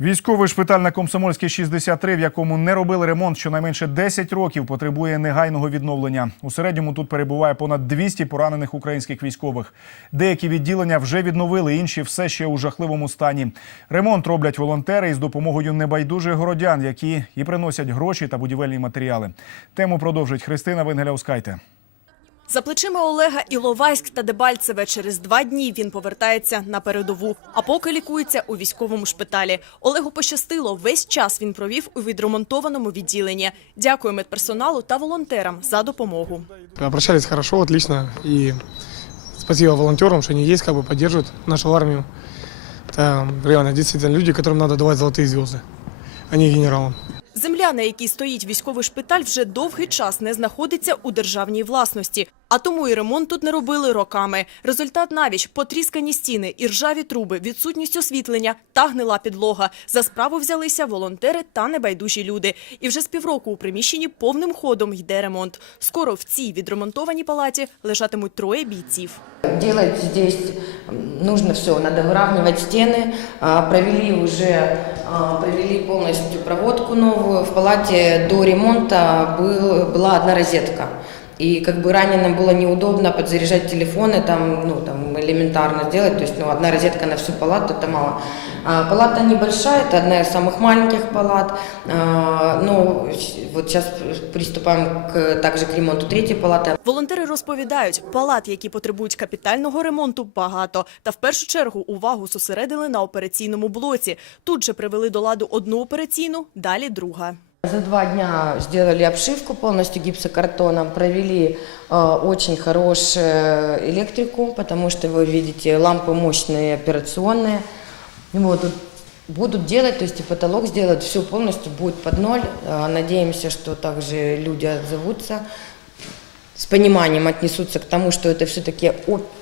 Військовий шпиталь на Комсомольській 63, в якому не робили ремонт щонайменше 10 років, потребує негайного відновлення. У середньому тут перебуває понад 200 поранених українських військових. Деякі відділення вже відновили, інші все ще у жахливому стані. Ремонт роблять волонтери із допомогою небайдужих городян, які і приносять гроші та будівельні матеріали. Тему продовжить Христина Венгеляускайте. За плечима Олега Іловайськ та Дебальцеве. Через два дні він повертається на передову. А поки лікується у військовому шпиталі. Олегу пощастило. Весь час він провів у відремонтованому відділенні. Дякую медперсоналу та волонтерам за допомогу. Обращались хорошо, отлично. И спасибо волонтерам, что они есть, как бы поддерживают нашу армию. Это реально действительно люди, которым надо давать золотые звезды, а не генералам. Земля, на якій стоїть військовий шпиталь, вже довгий час не знаходиться у державній власності. А тому і ремонт тут не робили роками. Результат навіч – потріскані стіни, і ржаві труби, відсутність освітлення та гнила підлога. За справу взялися волонтери та небайдужі люди. І вже з півроку у приміщенні повним ходом йде ремонт. Скоро в цій відремонтованій палаті лежатимуть троє бійців. Делать здесь м, нужно все, надо выравнивать стены. А, Провели уже, а, провели полностью проводку новую. В палате до ремонта был, была одна розетка. И как бы раненым было неудобно подзаряжать телефоны, там, ну, там элементарно сделать, то есть ну, одна розетка на всю палату, это мало. А, палата небольшая, это одна из самых маленьких палат, а, но щ- вот сейчас приступаем к, также к ремонту третьей палаты. Волонтери розповідають, палат, які потребують капітального ремонту, багато. Та в першу чергу увагу зосередили на операційному блоці. Тут же привели до ладу одну операційну, далі друга. За два дня сделали обшивку полностью гипсокартоном, провели э, очень хорошую электрику, потому что вы видите лампы мощные операционные. Вот, будут делать, то есть и потолок сделают, все полностью будет под ноль. Э, надеемся, что также люди отзовутся, с пониманием отнесутся к тому, что это все-таки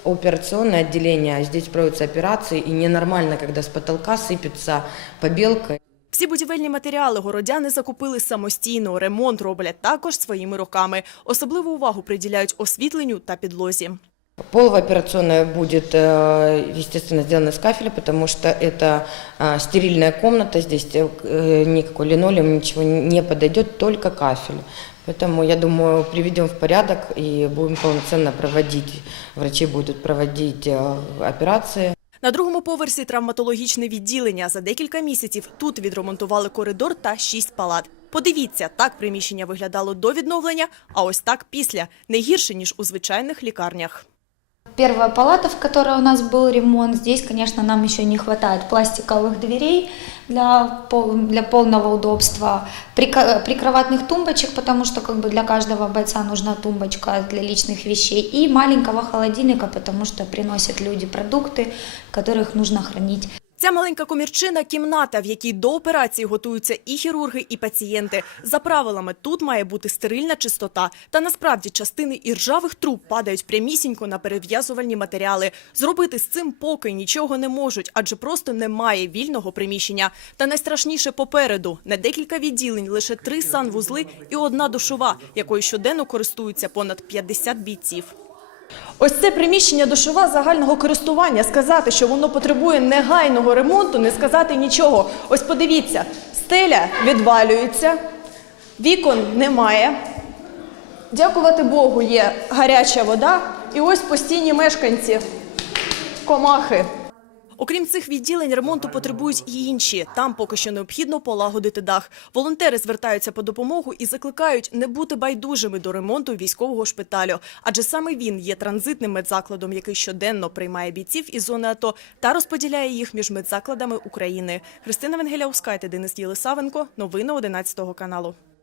операционное отделение, а здесь проводятся операции, и ненормально, когда с потолка сыпется побелка. Всі будівельні матеріали городяни закупили самостійно. Ремонт роблять також своїми руками. Особливу увагу приділяють освітленню та підлозі. Пол в операционной будет, э, естественно, сделан из кафеля, потому что это э, стерильная комната, здесь э, никакой линолеум, ничего не подойдет, только кафель. Поэтому, я думаю, приведем в порядок и будем полноценно проводить, врачи будут проводить э, операции. На другому поверсі травматологічне відділення. За декілька місяців тут відремонтували коридор та шість палат. Подивіться, так приміщення виглядало до відновлення, а ось так після. Не гірше, ніж у звичайних лікарнях. Первая палата, в которой у нас был ремонт, здесь, конечно, нам еще не хватает пластиковых дверей для, пол- для полного удобства, прикроватных тумбочек, потому что как бы для каждого бойца нужна тумбочка для личных вещей, и маленького холодильника, потому что приносят люди продукты, которых нужно хранить. Ця маленька комірчина – кімната, в якій до операції готуються і хірурги, і пацієнти. За правилами, тут має бути стерильна чистота. Та насправді частини іржавих труб падають прямісінько на перев'язувальні матеріали. Зробити з цим поки нічого не можуть, адже просто немає вільного приміщення. Та найстрашніше попереду – не декілька відділень, лише три санвузли і одна душова, якою щоденно користуються понад 50 бійців. Ось це приміщення душова загального користування. Сказати, що воно потребує негайного ремонту, не сказати нічого. Ось подивіться, стеля відвалюється, вікон немає. Дякувати Богу, є гаряча вода, і ось постійні мешканці комахи. Окрім цих відділень, ремонту потребують і інші. Там поки що необхідно полагодити дах. Волонтери звертаються по допомогу і закликають не бути байдужими до ремонту військового шпиталю, адже саме він є транзитним медзакладом, який щоденно приймає бійців із зони АТО та розподіляє їх між медзакладами України. Христина Венгеляускайте, Денис Єлисавенко. Новини 11 каналу.